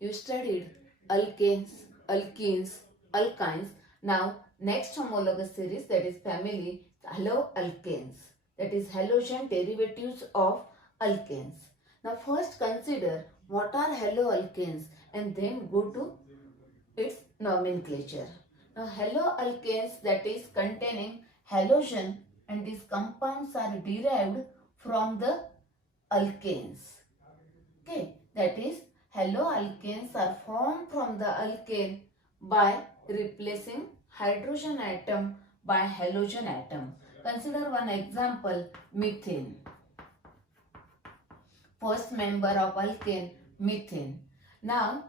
You studied alkanes, alkenes, alkynes. Now, next homologous series, that is family haloalkanes, that is halogen derivatives of alkanes. Now, first consider what are haloalkanes and then go to its nomenclature. Now, haloalkanes, that is containing halogen, and these compounds are derived from the alkanes. Okay, that is haloalkanes are formed from the alkane by replacing hydrogen atom by halogen atom. Consider one example, methane. First member of alkane, methane. Now,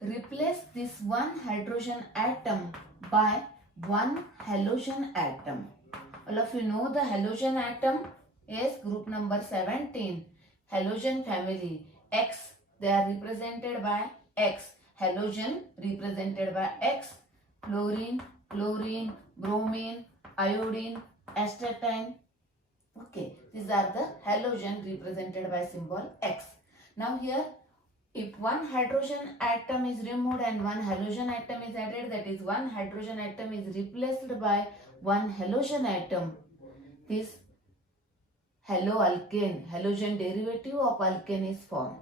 replace this one hydrogen atom by one halogen atom. All of you know the halogen atom is group number 17. Halogen family X, they are represented by X. Halogen represented by X. Fluorine, chlorine, bromine, iodine, astatine. Okay, these are the halogen represented by symbol X. Now here, if one hydrogen atom is removed and one halogen atom is added, that is one hydrogen atom is replaced by one halogen atom. This haloalkane, halogen derivative of alkane is formed.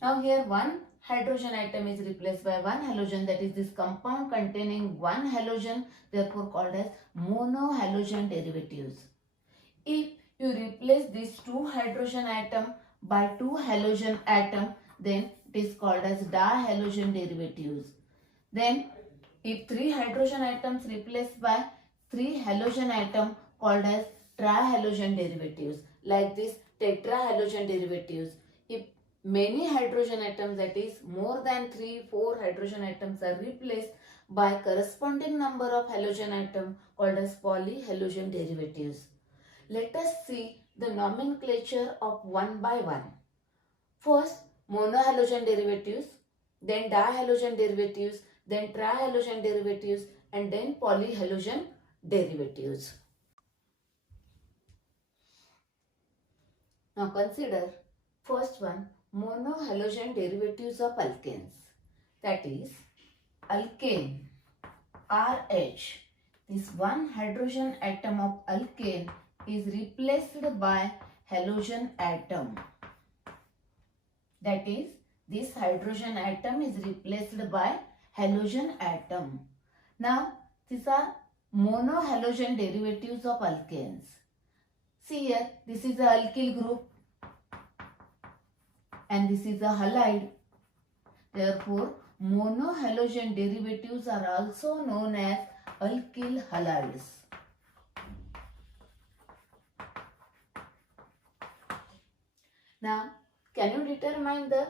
Now here one hydrogen atom is replaced by one halogen, that is this compound containing one halogen, therefore called as monohalogen derivatives. If you replace these two hydrogen atom by two halogen atom, then it is called as dihalogen derivatives. Then if three hydrogen atoms replaced by three halogen atom, called as trihalogen derivatives. Like this, tetrahalogen derivatives. If many hydrogen atoms, that is more than 3-4 hydrogen atoms, are replaced by corresponding number of halogen atom, called as polyhalogen derivatives. Let us see the nomenclature of one by one. First, monohalogen derivatives, then dihalogen derivatives, then trihalogen derivatives, and then polyhalogen derivatives. Now consider first one, monohalogen derivatives of alkanes. That is, alkane, RH. This one hydrogen atom of alkane is replaced by halogen atom. That is, this hydrogen atom is replaced by halogen atom. Now, these are monohalogen derivatives of alkanes. See here, this is a alkyl group and this is a halide. Therefore, monohalogen derivatives are also known as alkyl halides. Now, can you determine the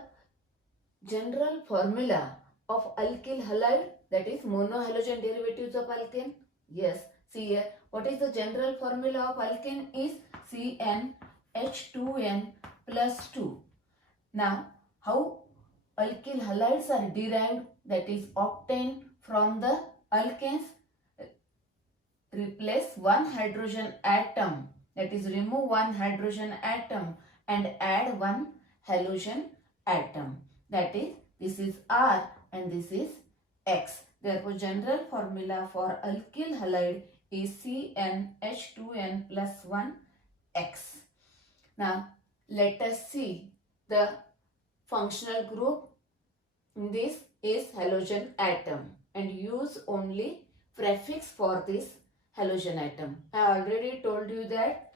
general formula of alkyl halide, that is monohalogen derivatives of alkane? Yes, see here, what is the general formula of alkane is CnH2n plus 2. Now, how alkyl halides are derived, that is obtained from the alkanes? Replace one hydrogen atom, that is remove one hydrogen atom and add one halogen atom. That is, this is R and this is X. Therefore, general formula for alkyl halide is CnH2n plus 1 X. Now, let us see the functional group. This is halogen atom and use only prefix for this halogen atom. I already told you that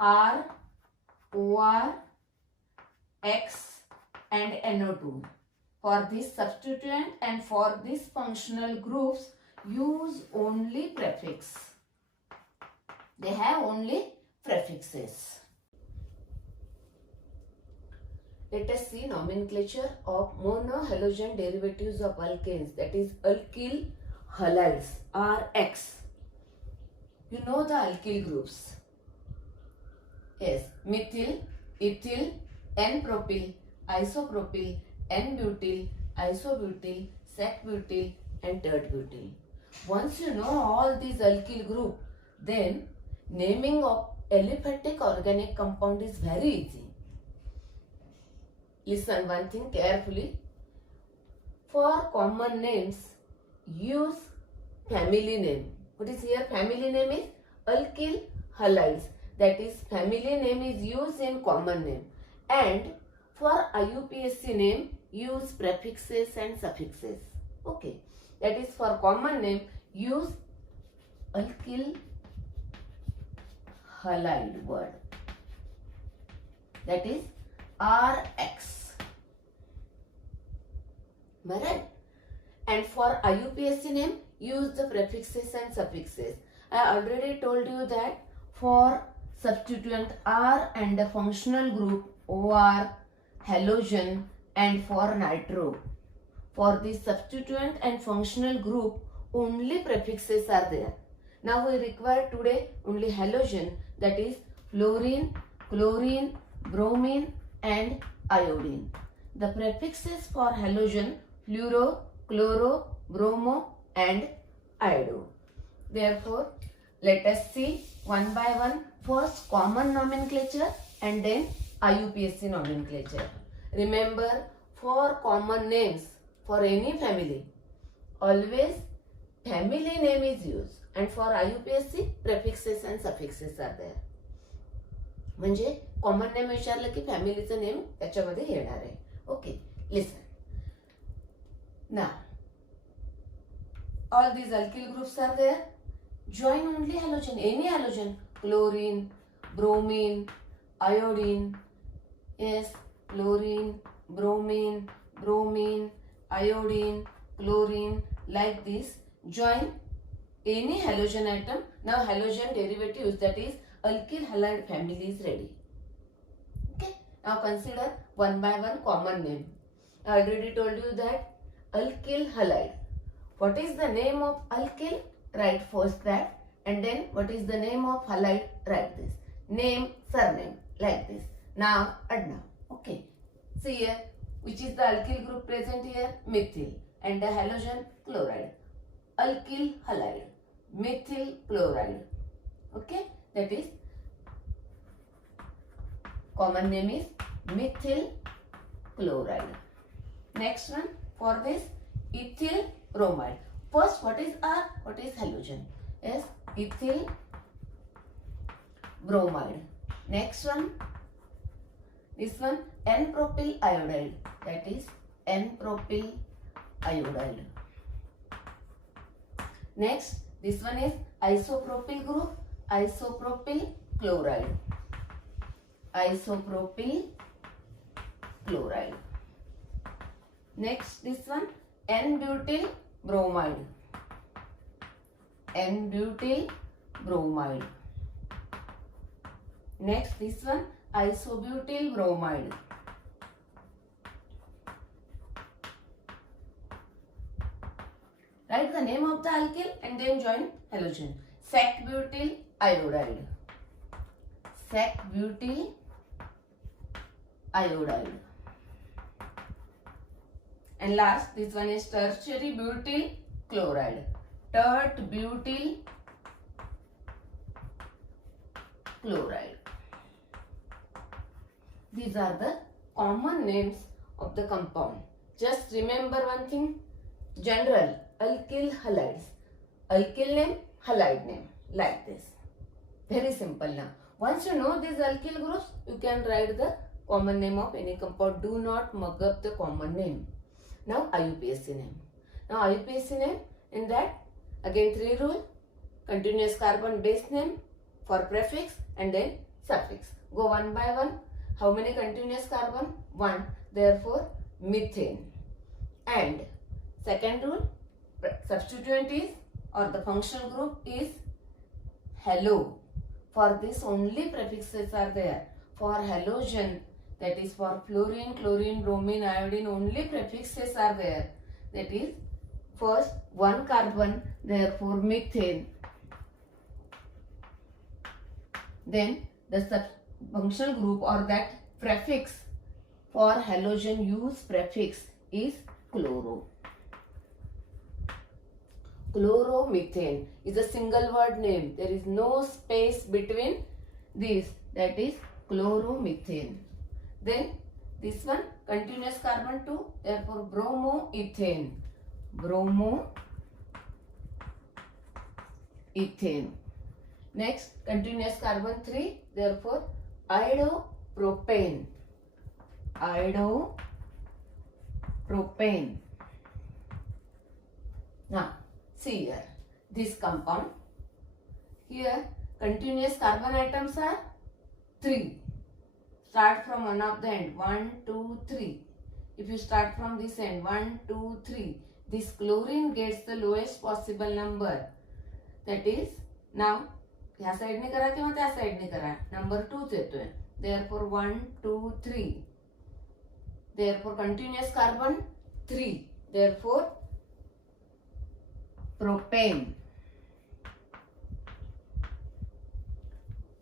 R, OR, X and NO2. For this substituent and for these functional groups, use only prefix. They have only prefixes. Let us see nomenclature of monohalogen derivatives of alkanes, that is alkyl halides, RX. You know the alkyl groups. Yes, methyl, ethyl, N-propyl, isopropyl, N-butyl, isobutyl, sec-butyl and tert-butyl. Once you know all these alkyl group, then naming of aliphatic organic compound is very easy. Listen one thing carefully. For common names, use family name. What is here? Family name is alkyl halides. That is, family name is used in common name. And for IUPAC name, use prefixes and suffixes. Okay. That is, for common name, use alkyl halide word. That is RX. Alright? And for IUPAC name, use the prefixes and suffixes. I already told you that for substituent R and the functional group OR, halogen, and for nitro. For the substituent and functional group, only prefixes are there. Now we require today only halogen, that is fluorine, chlorine, bromine, and iodine. The prefixes for halogen: fluoro, chloro, bromo, and iodo. Therefore, let us see one by one. First common nomenclature and then IUPAC nomenclature. Remember, for common names for any family, always family name is used, and for IUPAC prefixes and suffixes are there. म्हणजे common name विचारलं की फॅमिलीचं name त्याच्यामध्ये येणार आहे. Okay, listen. Now, all these alkyl groups are there. Join only halogen, any halogen, chlorine, bromine, iodine. Yes, chlorine, bromine, iodine, chlorine, like this. Join any halogen atom. Now halogen derivatives, that is alkyl halide family is ready. Okay. Now consider one by one common name. I already told you that alkyl halide. What is the name of alkyl? Write first that, and then what is the name of halide? Write this. Name, surname, like this. Now, Adna. Okay. See here, which is the alkyl group present here? Methyl. And the halogen? Chloride. Alkyl halide. Methyl chloride. Okay. That is, common name is methyl chloride. Next one, for this, ethyl bromide. First, what is R? What is halogen? Yes, ethyl bromide. Next one, this one, N-propyl iodide. That is N-propyl iodide. Next, this one is isopropyl group, isopropyl chloride. Isopropyl chloride. Next, this one, N-butyl bromide. N-butyl bromide. Next, this one, isobutyl bromide. Write the name of the alkyl and then join halogen. Sac-butyl iodide. Sac-butyl iodide. And last, this one is tertiary butyl chloride. Tert-butyl chloride. These are the common names of the compound. Just remember one thing. General, alkyl halides. Alkyl name, halide name. Like this. Very simple now. Once you know these alkyl groups, you can write the common name of any compound. Do not mug up the common name. Now IUPAC name. Now IUPAC name, in that again 3 rule. Continuous carbon base name for prefix and then suffix. Go one by one. How many continuous carbon? 1. Therefore methane. And second rule, substituent is, or the functional group is halo. For this only prefixes are there. For halogen, that is for fluorine, chlorine, bromine, iodine, only prefixes are there. That is first 1 carbon, therefore methane. Then the functional group or that prefix for halogen use prefix is chloro. Chloromethane is a single word name. There is no space between these. That is chloromethane. Then this one continuous carbon 2, therefore bromoethane. Bromoethane. Next continuous carbon 3, therefore iodopropane. Iodopropane. Now see here this compound. Here continuous carbon atoms are 3. Start from one of the end. 1, 2, 3. If you start from this end, 1, 2, 3. This chlorine gets the lowest possible number. That is, now ह्या साइडने करा किंवा त्या साइडने करा, number 2 येतोय. Therefore 1, 2, 3. Therefore continuous carbon 3. Therefore propane.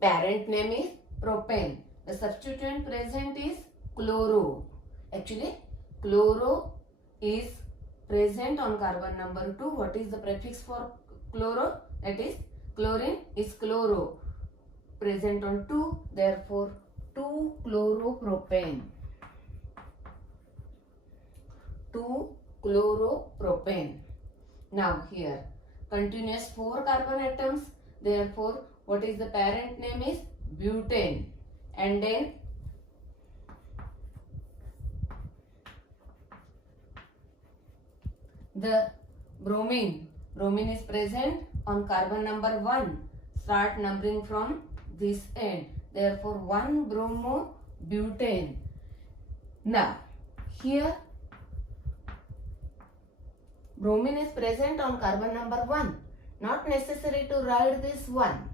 Parent name is propane. The substituent present is chloro. Actually, chloro is present on carbon number 2. What is the prefix for chloro? That is chlorine is chloro. Present on 2. Therefore, 2-chloropropane. 2-chloropropane. Now here, continuous 4 carbon atoms. Therefore, what is the parent name is butane. And then the bromine. Bromine is present on carbon number 1. Start numbering from this end. Therefore 1-bromobutane. Now here bromine is present on carbon number 1. Not necessary to write this 1.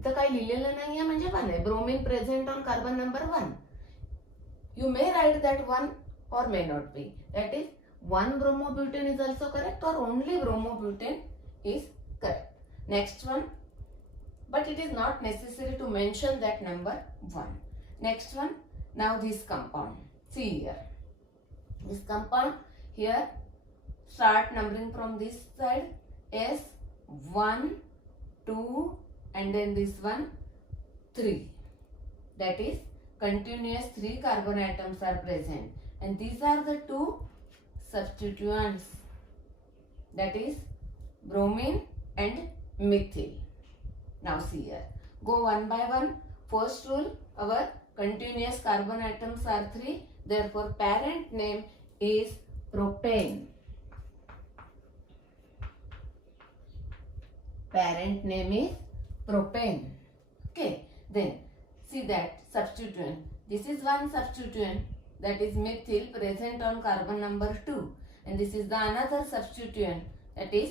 इथं काही लिहिलेलं नाहीये म्हणजे 1 आहे. Bromine present on carbon number 1. You may write that 1 or may not be. That is 1-bromobutane is also correct or only bromobutane is correct. Next one, but it is not necessary to mention that number 1. Next one, now this compound. See here. This compound here, start numbering from this side. S1, 2 and then this one 3. That is continuous 3 carbon atoms are present. And these are the 2 substituents, that is bromine and methyl. Now see here, go one by one. First rule, our continuous carbon atoms are 3, therefore parent name is propane. Parent name is propane. Okay, then see that substituent. This is one substituent, that is methyl, present on carbon number 2, and this is the another substituent, that is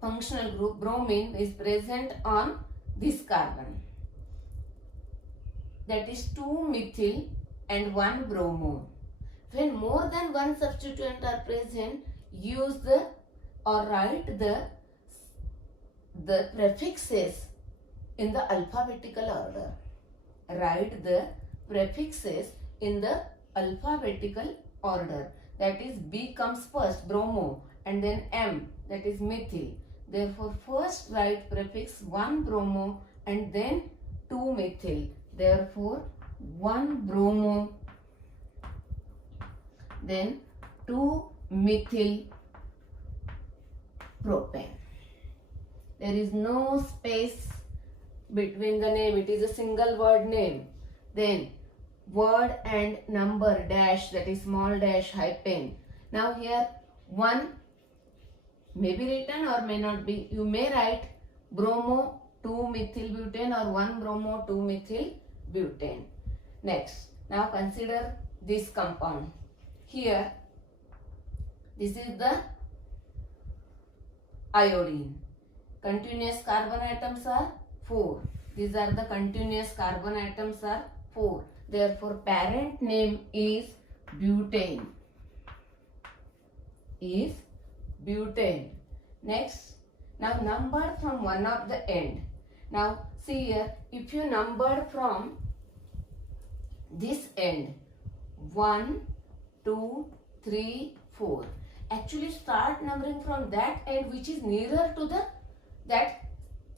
functional group bromine, is present on this carbon, that is 2-methyl and 1-bromo. When more than one substituent are present, use the or write the prefixes in the alphabetical order. Write the prefixes in the alphabetical order. That is B comes first, bromo, and then M, that is methyl. Therefore first write prefix 1-bromo and then 2-methyl. Therefore 1-bromo, then 2-methyl propane. There is no space between the name. It is a single word name. Then word and number dash, that is small dash hyphen. Now here 1 may be written or may not be. You may write bromo 2-methylbutane or 1-bromo 2-methylbutane. Next, now consider this compound. Here this is the iodine. Continuous carbon atoms are 4. These are the continuous carbon atoms are 4. Therefore parent name is butane. Is butane. Next, now number from one of the end. Now see here, if you number from this end 1, 2, 3, 4. Actually start numbering from that end which is nearer to that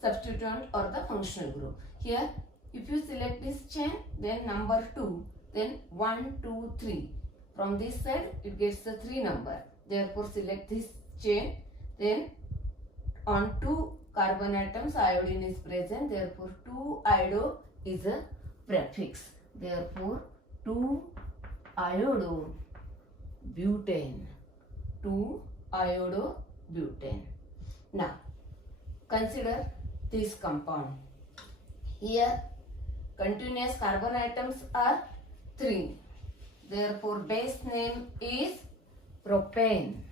substituent or the functional group. Here if you select this chain, then number 2, then 1, 2, 3. From this side it gets the 3 number. Therefore select this chain. Then on 2 carbon atoms iodine is present. Therefore 2-iodo is a prefix. Therefore 2-iodobutane. 2-iodobutane. Now consider this compound. Here continuous carbon atoms are 3. Therefore base name is propane.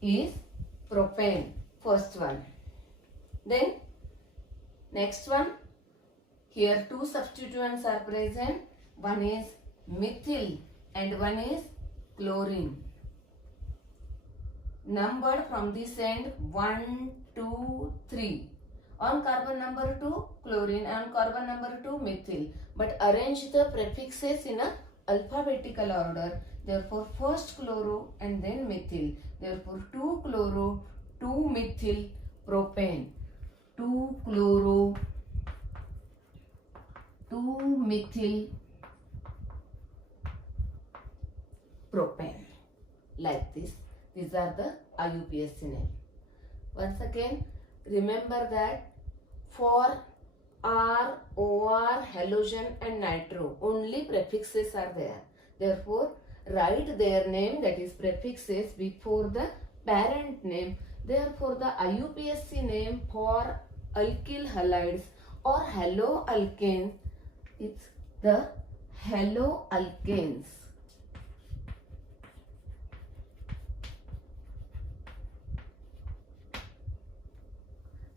Is propane, first one. Then next one, here 2 substituents are present. One is methyl and one is chlorine. Numbered from this end 1, 2, 3. On carbon number 2 chlorine, on carbon number 2 methyl. But arrange the prefixes in a alphabetical order. Therefore first chloro and then methyl. Therefore 2 chloro, 2 methyl propane. 2 chloro, 2 methyl propane. Like this. These are the IUPAC name. Once again, remember that for R, OR, halogen and nitro, only prefixes are there. Therefore, write their name, that is prefixes, before the parent name. Therefore, the IUPAC name for alkyl halides or haloalkanes is the haloalkanes.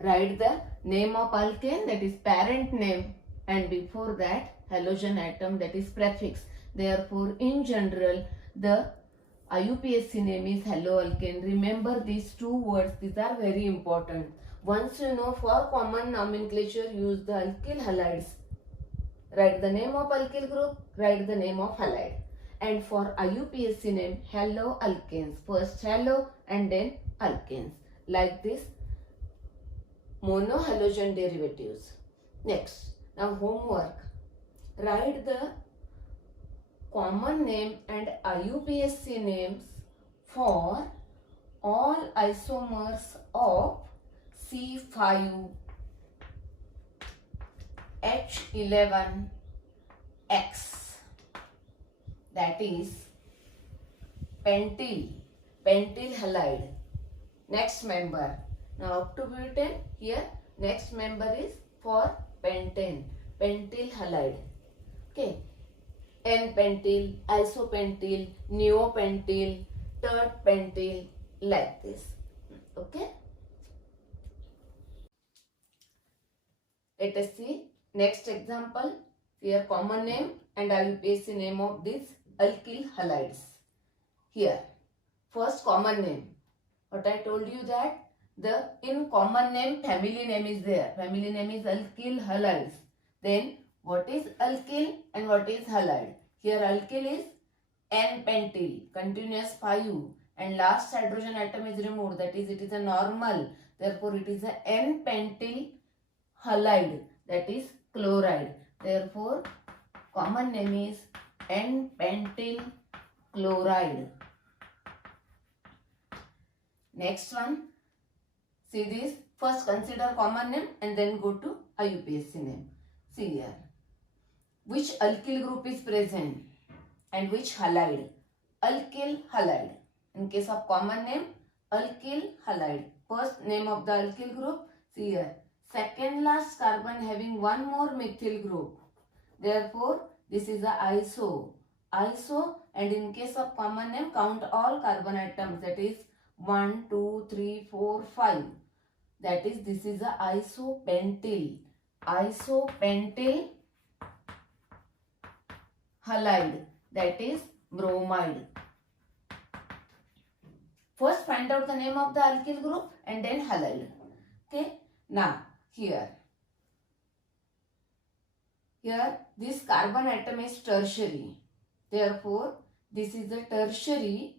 Write the name of alkane, that is parent name, and before that halogen atom, that is prefix. Therefore, in general, the IUPAC name is haloalkane. Remember these 2 words, these are very important. Once you know, for common nomenclature, use the alkyl halides. Write the name of alkyl group, write the name of halide. And for IUPAC name, haloalkanes. First halo and then alkanes. Like this. Monohalogen derivatives. Next, now homework. Write the common name and IUPAC names for all isomers of C5H11X. That is pentyl halide. Next member. Now octobutane, here next member is for pentane, pentyl halide. Okay. N-pentyl, isopentyl, neopentyl, terpentyl, like this. Okay. Let us see next example. Here common name and IUPAC name of these alkyl halides. Here first common name. What I told you that the in common name family name is there. Family name is alkyl halides. Then what is alkyl and what is halide? Here alkyl is N-pentyl, continuous 5, and last hydrogen atom is removed. That is, it is a normal. Therefore, it is a N-pentyl halide. That is chloride. Therefore, common name is N-pentyl chloride. Next one. See this. First consider common name and then go to IUPAC name. See here. Which alkyl group is present and which halide? Alkyl halide. In case of common name, alkyl halide. First name of the alkyl group. See here. Second last carbon having one more methyl group. Therefore, this is a iso. Iso, and in case of common name, count all carbon atoms. That is 1, 2, 3, 4, 5. That is, this is a isopentyl. Isopentyl halide. That is bromide. First find out the name of the alkyl group and then halide. Okay. Now here this carbon atom is tertiary. Therefore, this is the tertiary.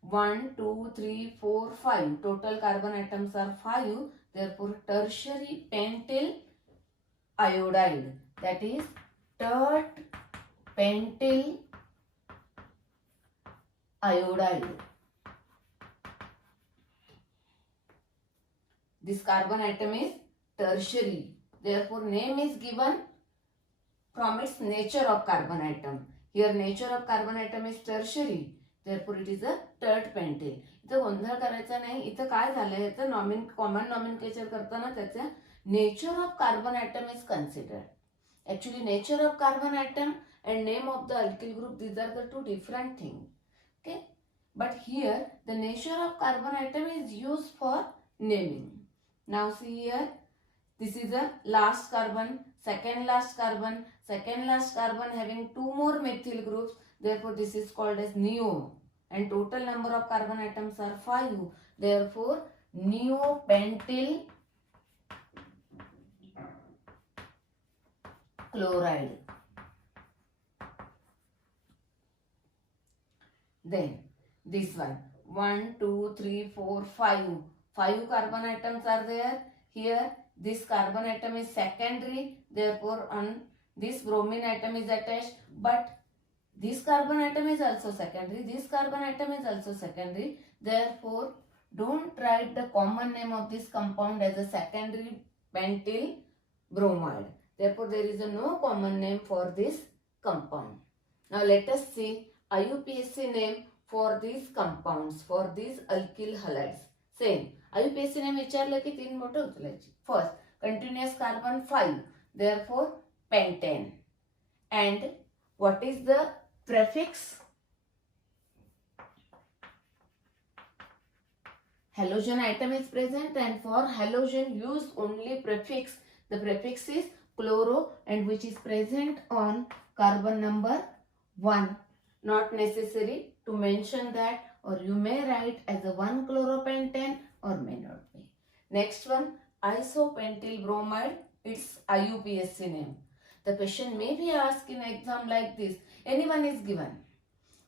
1, 2, 3, 4, 5. Total carbon atoms are 5. Therefore, tertiary pentyl iodide, that is tert pentyl iodide. This carbon atom is tertiary, therefore name is given from its nature of carbon atom. Here nature of carbon atom is tertiary, therefore it is a tert pentyl. इथं गोंधळ करायचा नाही. इथं काय झालंय, याचं common nomenclature करताना त्याच्या nature of carbon atom is considered. Actually nature of carbon atom and name of the alkyl group, these are the two different things. Okay, but here the nature of carbon atom is used for naming. Now see here, this is a last carbon, second last carbon having two more methyl groups, therefore this is called as neo, and total number of carbon atoms are 5, therefore neopentyl chloride. Then this one, 1, 2, 3, 4, 5. 5 carbon atoms are there. Here this carbon atom is secondary, therefore on this bromine atom is attached, but this carbon atom is also secondary, this carbon atom is also secondary, therefore don't write the common name of this compound as a secondary pentyl bromide. Therefore there is no common name for this compound. Now let us see IUPAC name for these compounds, for these alkyl halides. Same. IUPAC name विचारलं की 3 मोठे उचलायचे. First, continuous carbon 5, therefore pentane. And what is the prefix? Halogen atom is present, and for halogen use only prefix. The prefix is chloro, and which is present on carbon number 1. Not necessary to mention that, or you may write as a 1-chloropentane or may not be. Next one, isopentyl bromide, its IUPAC name. The question may be asked in exam like this. Anyone is given.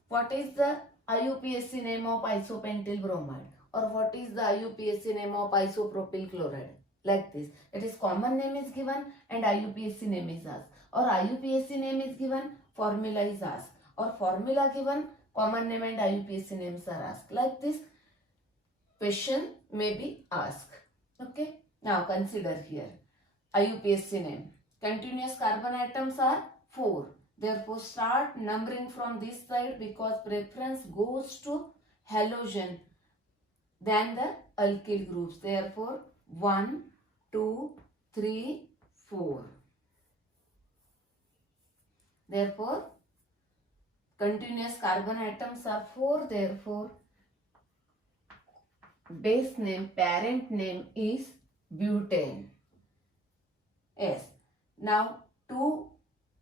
What is the IUPAC name of isopentyl bromide? Or what is the IUPAC name of isopropyl chloride? Like this. It is common name is given and IUPAC name is asked. Or IUPAC name is given, formula is asked. Or formula given, common name and IUPAC names are asked. Like this question may be asked. Okay. Now consider here. IUPAC name. Continuous carbon atoms are 4. Therefore start numbering from this side because preference goes to halogen than the alkyl groups. Therefore 1, 2, 3, 4. Therefore continuous carbon atoms are 4. Therefore base name, parent name is butane. Yes. Now 2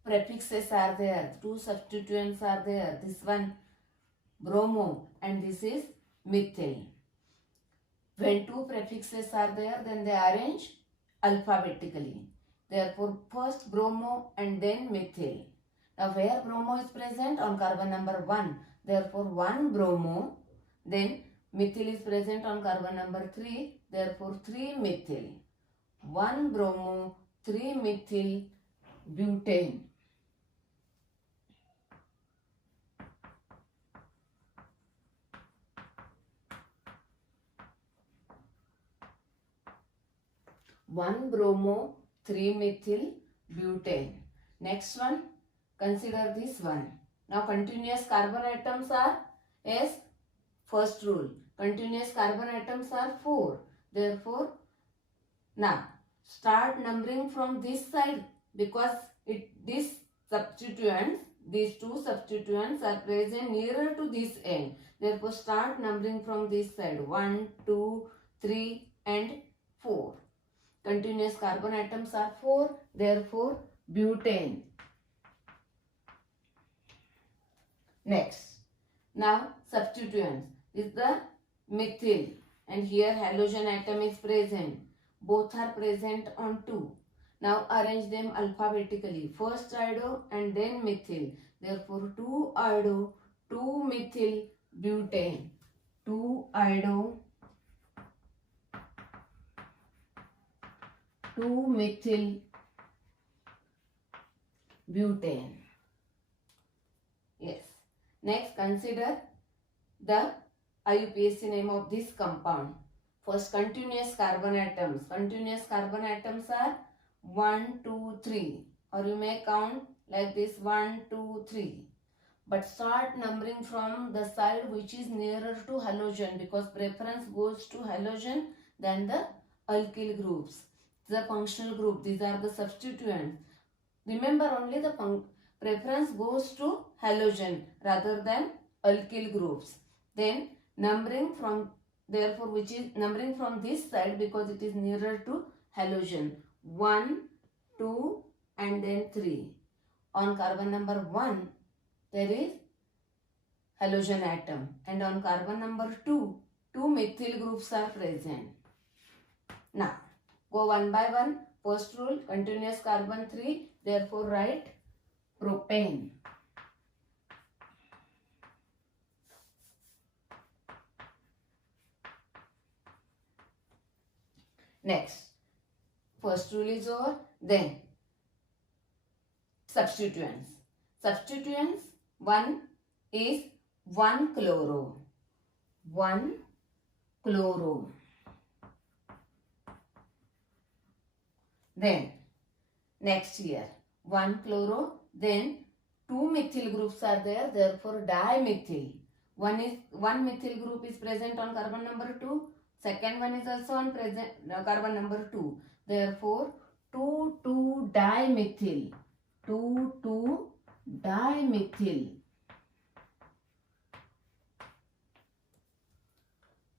prefixes are there, 2 substituents are there. This one bromo and this is methyl. When 2 prefixes are there, then they arrange alphabetically. Therefore first bromo and then methyl. Now where bromo is present? On carbon number 1. Therefore 1 bromo. Then methyl is present on carbon number 3. Therefore 3 methyl. 1 bromo, 3 methyl butane. One bromo, 3 methyl butane. Next one, consider this one. Now continuous carbon atoms are, as first rule, continuous carbon atoms are 4. Therefore, now start numbering from this side because these two substituents are present nearer to this end. Therefore start numbering from this side. 1, 2, 3 and 4. Continuous carbon atoms are 4. Therefore butane. Next. Now substituents is the methyl and here halogen atom is present. Both are present on 2. Now arrange them alphabetically. First iodo and then methyl. Therefore 2 iodo, 2 methyl butane. 2 iodo, 2 methyl butane. Yes. Next, consider the IUPAC name of this compound. First, continuous carbon atoms. Continuous carbon atoms are 1, 2, 3. Or you may count like this 1, 2, 3. But start numbering from the side which is nearer to halogen, because preference goes to halogen than the alkyl groups. The functional group, these are the substituents. Remember, only the preference goes to halogen rather than alkyl groups. Then numbering from, therefore, which is numbering from this side because it is nearer to halogen. 1, 2 and then 3. On carbon number 1, there is halogen atom, and on carbon number 2, 2 methyl groups are present. Now, go one by one. First rule, continuous carbon 3, therefore write propane. Next, first rule is over. Then, substituents. Substituents, one is 1-chloro. 1-chloro. Then, next here, 1-chloro, then 2 methyl groups are there, therefore dimethyl. One methyl group is present on carbon number 2. Second one is also on carbon number 2. Therefore, 2,2-dimethyl. 2,2-dimethyl.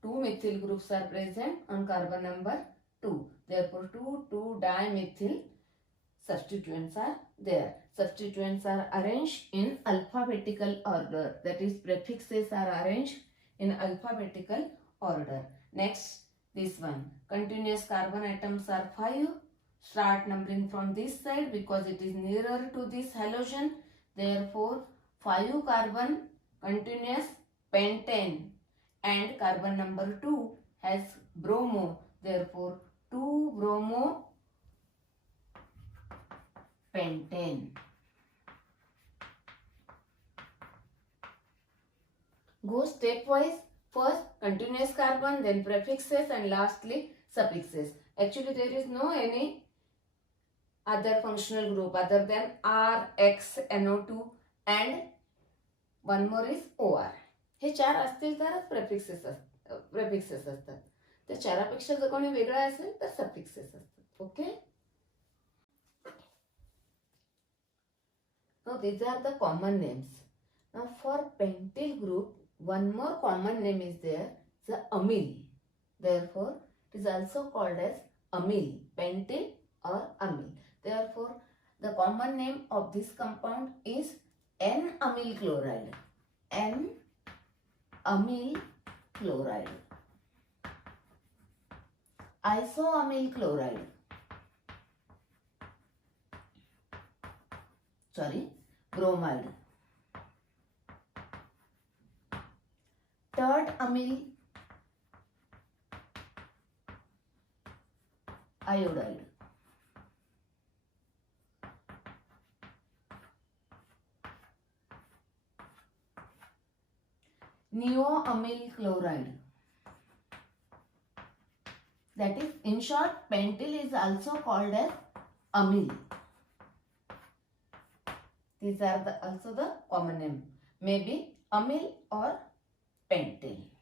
2 methyl groups are present on carbon number 2. Therefore, 2,2-dimethyl substituents are there. Substituents are arranged in alphabetical order. That is, prefixes are arranged in alphabetical order. Next, this one. Continuous carbon atoms are 5. Start numbering from this side because it is nearer to this halogen. Therefore, 5 carbon continuous pentane, and carbon number 2 has bromo. Therefore, 2-bromo pentane. Go stepwise. First continuous carbon, then prefixes, and lastly suffixes. Actually, there is no any other functional group other than R, X, NO2 and one more is OR. हे 4 असतील तरच prefixes असतात. त्या 4 पेक्षा जर कोणी वेगळा असेल तर suffixes असतात. Okay? Now these are the common names. Now for pentyl group, one more common name is there, the amyl. Therefore, it is also called as amyl, pentyl or amyl. Therefore, the common name of this compound is N-amyl chloride. N-amyl chloride. Isoamyl chloride. Bromide. Third amyl iodide. Neoamyl chloride. That is, in short, pentyl is also called as amyl. These are also the common name. Maybe amyl or pentyl.